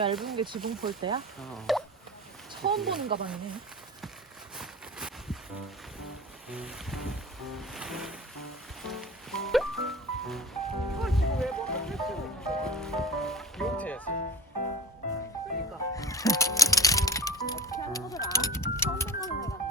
이렇게 얇은 게 지붕 폴대야? 처음 보는 가방이네. 이걸 지금 왜 먼저 펼치고 있는 거야? 비용태에서. 그러니까. 어떻게 한 거더라? 처음 만나는 애 같네.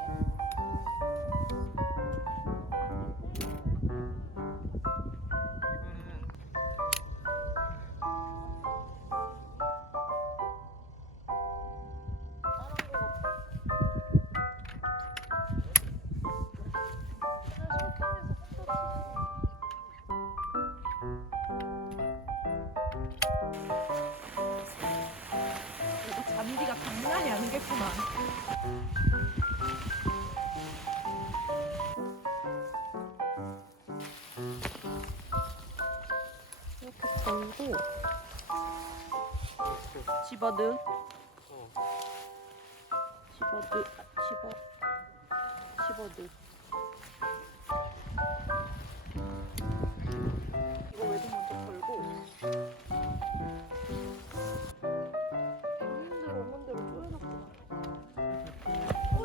이거 잔디가 장난이 아니겠구만. 이렇게 걸고 집어넣. 집어넣. 이거 외도 먼저 걸고. 없는 대로 쪼여놨구나.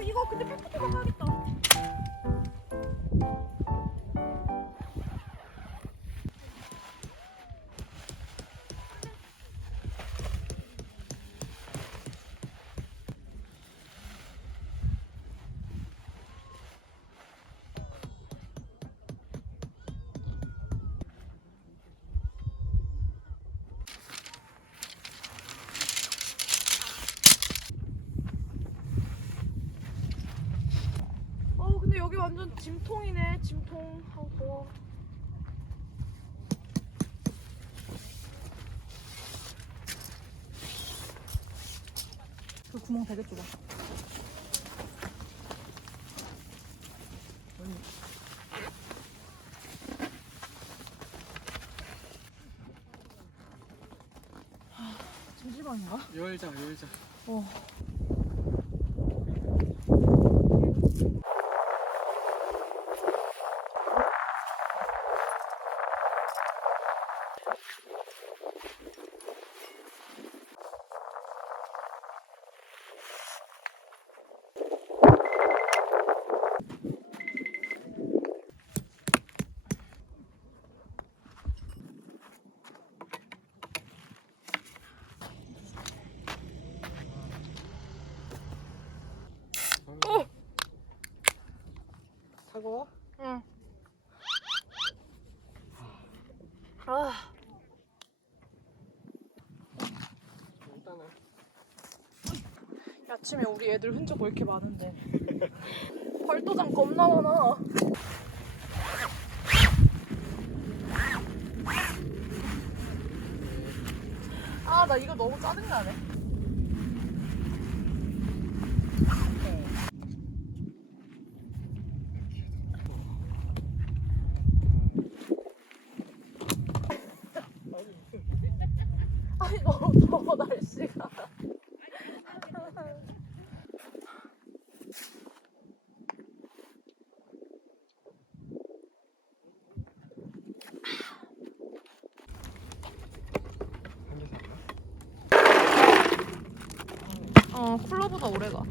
이거 근데 팩트가 가겠다. 근데 여기 완전 짐통이네. 짐통. 아우 더워. 그 구멍 되게 좁아. 찜질방인가? 열자. 차가워? 응. 일단은 아침에 우리 애들 흔적 왜 이렇게 많은데? 발도장 겁나 많아. 나 이거 너무 짜증나네. 아니 너무 더워 날씨가. 쿨러보다 오래 가.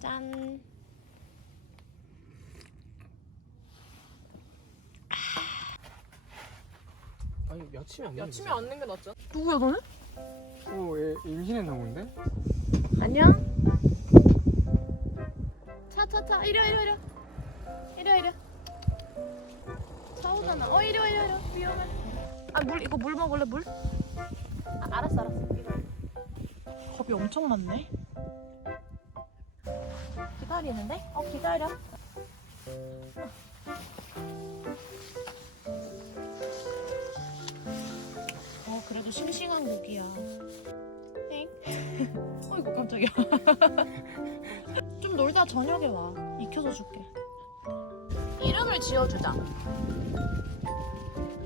짠. 아니 야침이 안 돼. 야침에 안 넣는 게 낫지 않아? 누구야 너는? 얘 임신했나 본데? 안녕. 차. 이리 와. 차 오잖아. 이리 와. 위험해. 이거 물 먹을래 물? 알았어. 이거. 밥이 엄청 많네. 기다리는데? 기다려. 그래도 싱싱한 고기야. 땡. 어이구 깜짝이야. 좀 놀다 저녁에 와. 익혀서 줄게. 이름을 지어주자.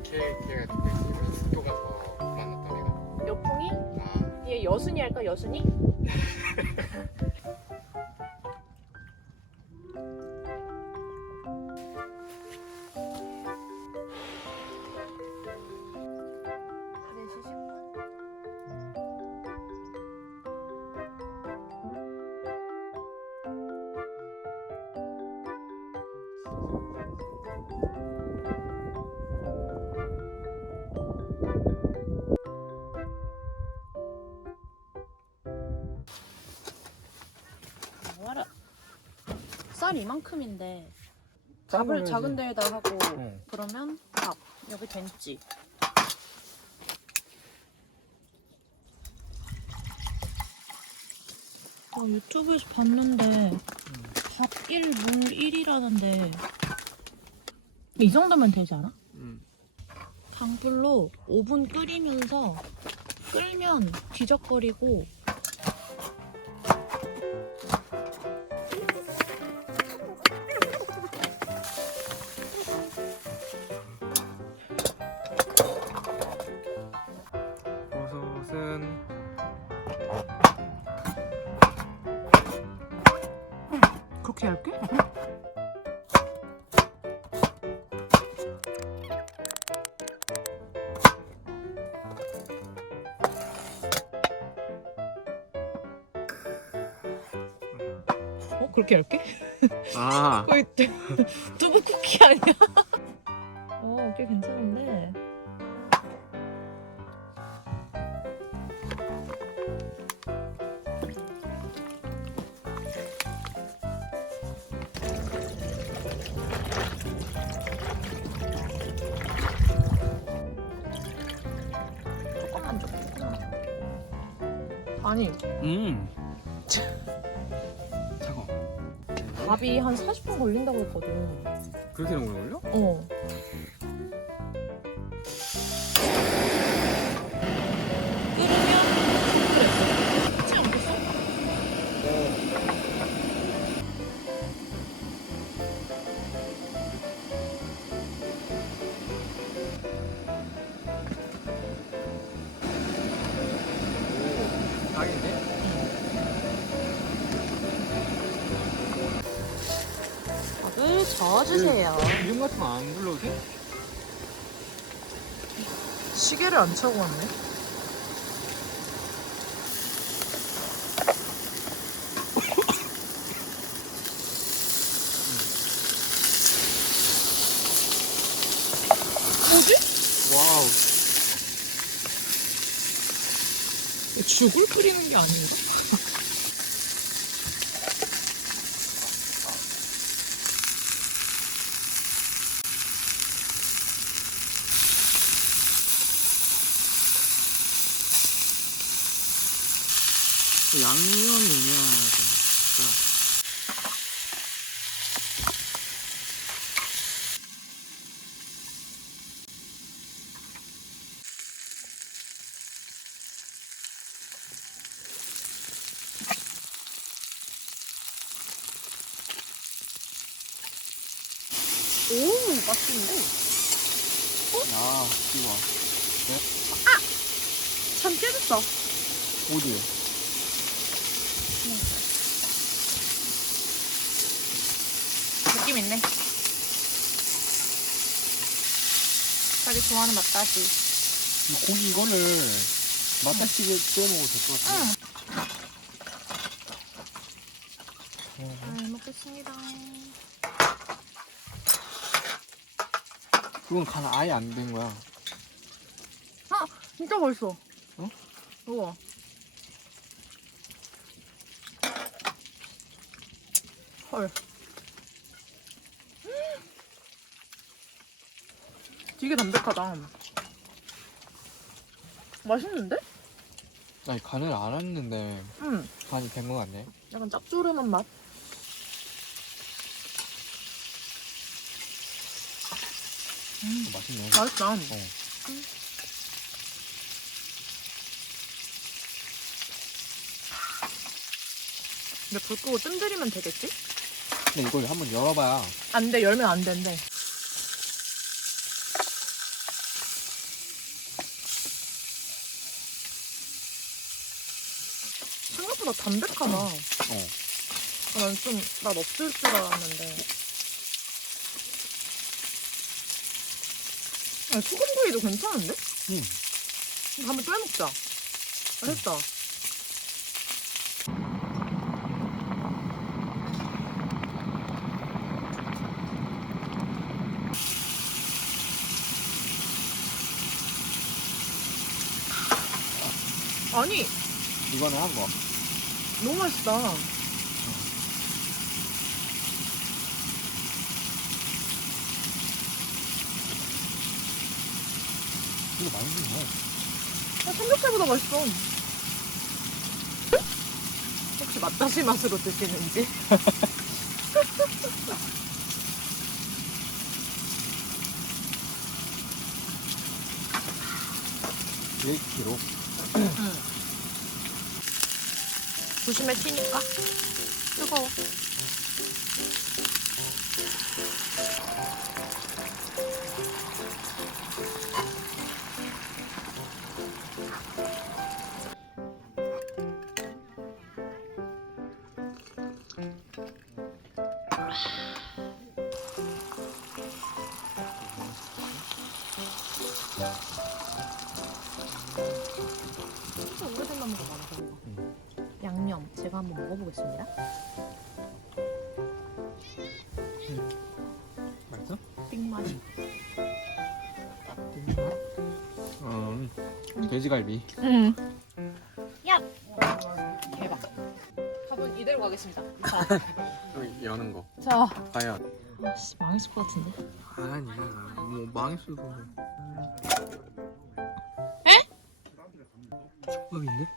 걔가 되게 습도가 더 많았던 애가. 여풍이? 아, 얘 여순이 할까? 여순이? 뭐하라. 쌀 이만큼인데 밥을 작은 데에다 하고 그러면 밥 여기 된지. 유튜브에서 봤는데 밥 1, 물 1이라는데 이 정도면 되지 않아? 강불로 5분 끓이면서 끓면 뒤적거리고 버섯은 그렇게 얇게? 그렇게 얇게? 아, 거의 두부 쿠키 아니야? 꽤 괜찮은데. 조금만 줘, 조금만 줘. 아니, 차가워. 밥이 한 40분 걸린다고 했거든. 그렇게 오래 걸려? 끓으면 그랬어. 그렇지 않겠어? 딱인데? 밥을 저어주세요. 이름 같은 거 안 불러도 돼? 시계를 안 차고 왔네. 뭐지? 와우. 죽을 끓이는 게 아닌가? 양념이 애매하니까. 오, 맛있는데? 야, 이거 참 깨졌어. 어디에? 느낌 있네. 자기 좋아하는 맛다시. 이 고기 이거를 맛다시게 쪄 먹어도 될 것 같아. 잘 먹겠습니다. 그건 간 아예 안 된 거야. 진짜 맛있어. 어? 우와. 헐. 되게 담백하다. 맛있는데? 아니 간을 안 했는데 응. 간이 된 거 같네. 약간 짭조름한 맛. 맛있네. 맛있다. 근데 불 끄고 뜸 들이면 되겠지? 근데 이걸 한번 열어봐야. 안 돼, 열면 안 된대. 생각보다 담백하다. 난 좀 맛 없을 줄 알았는데. 아니, 소금구이도 괜찮은데? 이거 한번 또 해먹자. 맛있다. 아니, 이거는 한 거. 너무 맛있다. 이거 맛있네. 삼겹살보다 맛있어. 혹시 맛다시 맛으로 드시는지? 1kg. 조심해 튀니까. 뜨거워. 진짜 오래된 나무가 많다. 양념 제가 한번 먹어보겠습니다. 맛있어? 띵맛이. 돼지갈비. 응. 야. 대박. 밥은 이대로 가겠습니다. 자. 여기 여는 거. 자. 과연. 아씨 망했을 것 같은데. 아니야. 뭐 망했어도. 에? 초밥인데?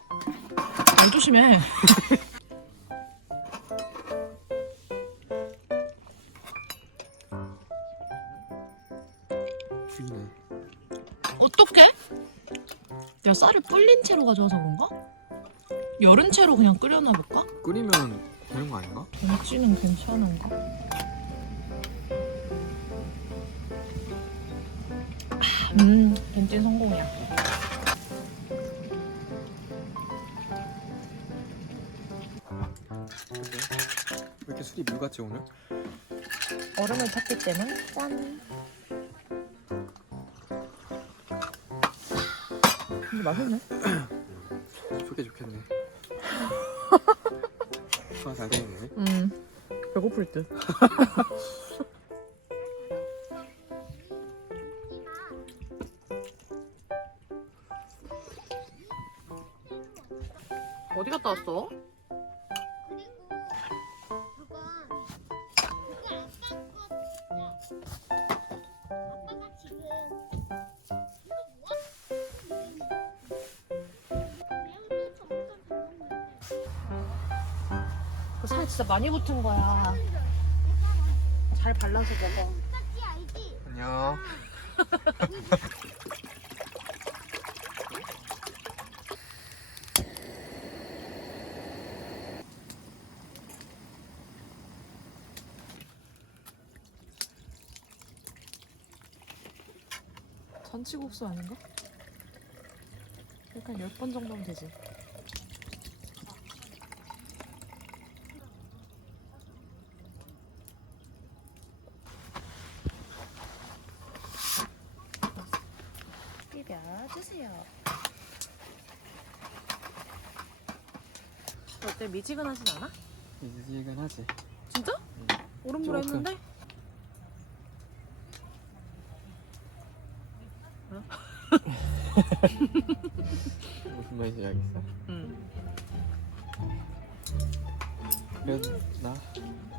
안 조심해. 죽이네. 어떡해? 야 쌀을 불린 채로 가져와서 그런가? 열은 채로 그냥 끓여놔 볼까? 끓이면 되는 거 아닌가? 김치는 괜찮은가? 겐진 성공이야. 왜 이렇게 술이 물같지 오늘? 얼음을 탔기 때문에 짠. 근데 맛있네. 좋게 좋겠네. 소화 잘 되겠네. 배고플 듯. 어디 갔다 왔어? 그 살 진짜 많이 붙은 거야. 잘 발라서 먹어. 안녕. 잔치국수 아닌가? 약간 10번 정도면 되지. 비벼주세요. 어때? 미지근하진 않아? 미지근하지. 진짜? 오름무라 조금. 했는데? 무슨 말인지 알겠어? 응. 나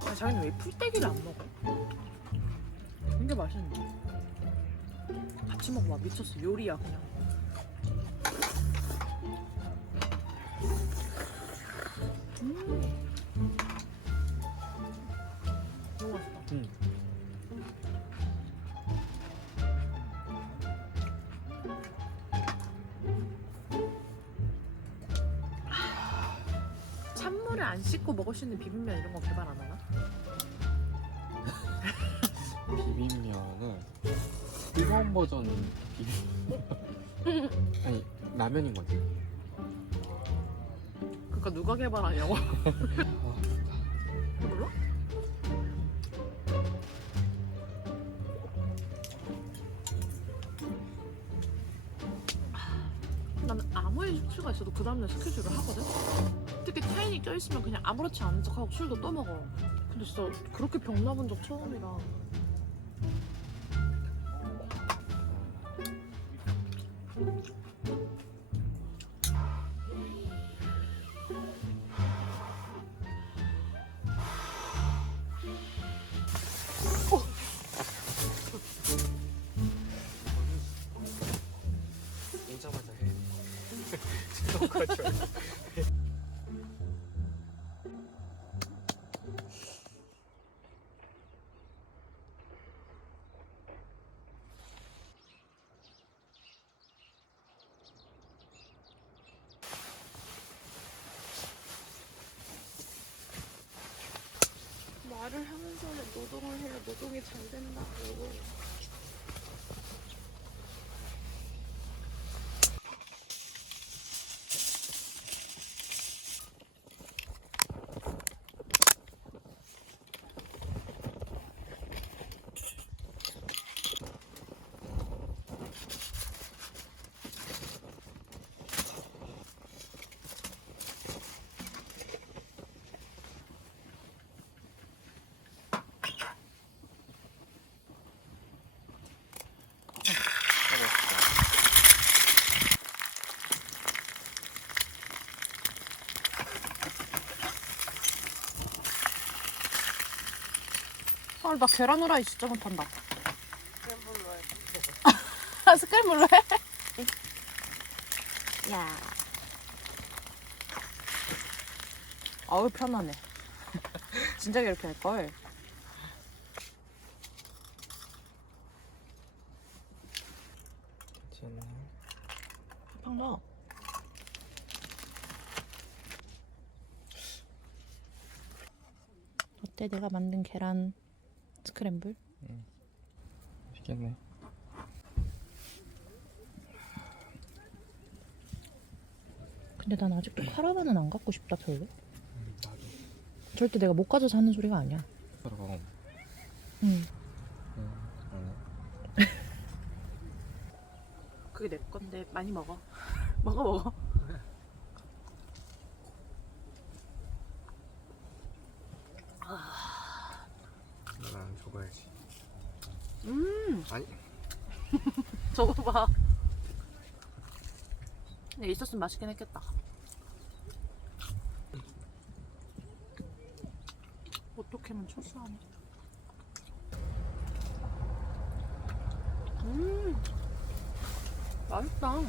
아, 자기는 왜 풀떼기를 안 먹어? 되게 맛있는데. 같이 먹어봐. 미쳤어. 요리야 그냥. 너무 맛있다. 응. 찬물에 안 씻고 먹을 수 있는 비빔면 이런 거 개발 안 하나? 비빔면은 뜨거운 버전 비빔면. 아니 라면인 거지. 그러니까 누가 개발하냐고. 몰라? 나는 아무리 숙취가 있어도 그 다음날 스케줄을 하거든? 특히 타인이 껴있으면 그냥 아무렇지 않은 척하고 술도 또 먹어. 근데 진짜 그렇게 병 나본 적 처음이라. 오자마자 해. 똑같죠. 말을 하면서 노동을 해야 노동이 잘 된다고. 헐, 나 계란 후라이 진짜 못한다. 스크램블로 해. 스크램블로 해? 야. 어우, 편하네. 진짜 이렇게 할걸. 괜찮아. 팍 넣어. 어때 내가 만든 계란 스크램블? 맛있겠네. 근데 난 아직도 카라반은 안 갖고 싶다 별로. 나도. 절대 내가 못 가져서 하는 소리가 아니야. 그럼. 응. 아니. 그게 내 건데 많이 먹어. 먹어. 난 줘봐야지. 아니. 저거 봐. 근데 있었으면 맛있긴 했겠다. 어떻게만 철수하네. 맛있다.